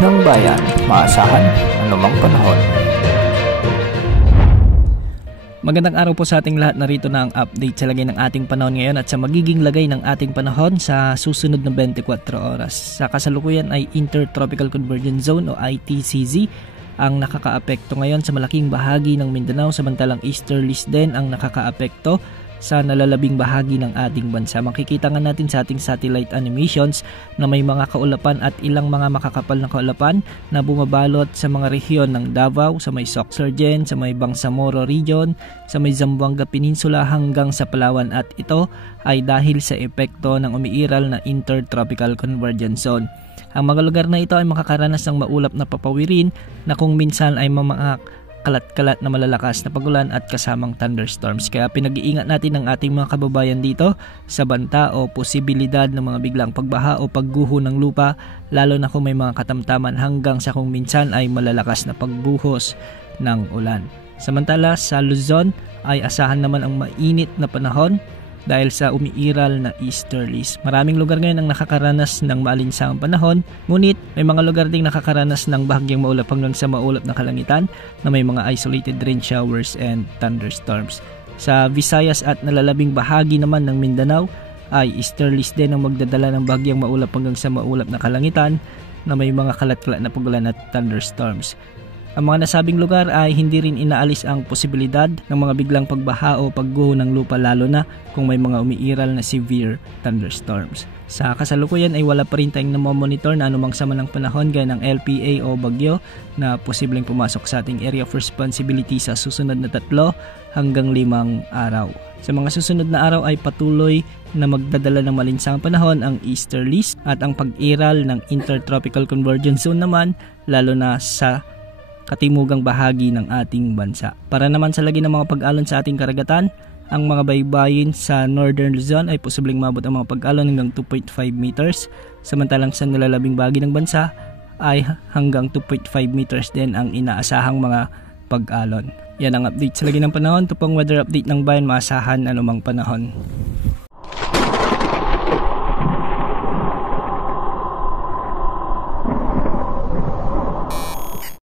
ng bayan, maasahan anumang panahon. Magandang araw po sa ating lahat. Narito na ang update sa lagay ng ating panahon ngayon at sa magiging lagay ng ating panahon sa susunod na 24 oras. Sa kasalukuyan ay Intertropical Convergence Zone o ITCZ ang nakakaapekto ngayon sa malaking bahagi ng Mindanao, samantalang easterlies din ang nakakaapekto sa nalalabing bahagi ng ating bansa. Makikita nga natin sa ating satellite animations na may mga kaulapan at ilang mga makakapal na kaulapan na bumabalot sa mga rehiyon ng Davao, sa may Sorsogon, sa may Bangsamoro region, sa may Zamboanga Peninsula hanggang sa Palawan, at ito ay dahil sa epekto ng umiiral na Intertropical Convergence Zone. Ang mga lugar na ito ay makakaranas ng maulap na papawirin na kung minsan ay kalat-kalat na malalakas na pagulan at kasamang thunderstorms. Kaya pinag-iingat natin ang ating mga kababayan dito sa banta o posibilidad ng mga biglang pagbaha o pagguho ng lupa, lalo na kung may mga katamtaman hanggang sa kung minsan ay malalakas na pagbuhos ng ulan. Samantala sa Luzon ay asahan naman ang mainit na panahon dahil sa umiiral na easterlies. Maraming lugar ngayon ang nakakaranas ng maalinsangang panahon, ngunit may mga lugar ding nakakaranas ng bahagyang maulap hanggang sa maulap na kalangitan na may mga isolated rain showers and thunderstorms. Sa Visayas at nalalabing bahagi naman ng Mindanao ay easterlies din ang magdadala ng bahagyang maulap hanggang sa maulap na kalangitan na may mga kalat-kalat na pagulan at thunderstorms. Ang mga nasabing lugar ay hindi rin inaalis ang posibilidad ng mga biglang pagbaha o pagguho ng lupa, lalo na kung may mga umiiral na severe thunderstorms. Sa kasalukuyan ay wala pa rin tayong namomonitor na anumang sama ng panahon gaya ng LPA o bagyo na posibleng pumasok sa ating area of responsibility sa susunod na 3 hanggang 5 araw. Sa mga susunod na araw ay patuloy na magdadala ng malinsangang panahon ang easterlies at ang pag-iral ng Intertropical Convergence Zone naman, lalo na sa katimugang bahagi ng ating bansa. Para naman sa lagi ng mga pag-alon sa ating karagatan, ang mga baybayin sa Northern Luzon ay posibleng mabot ang mga pag-alon hanggang 2.5 meters, samantalang sa nalalabing bahagi ng bansa ay hanggang 2.5 meters din ang inaasahang mga pag-alon. Yan ang update sa lagi ng panahon. Ito pong weather update ng bayan, maasahan anumang panahon.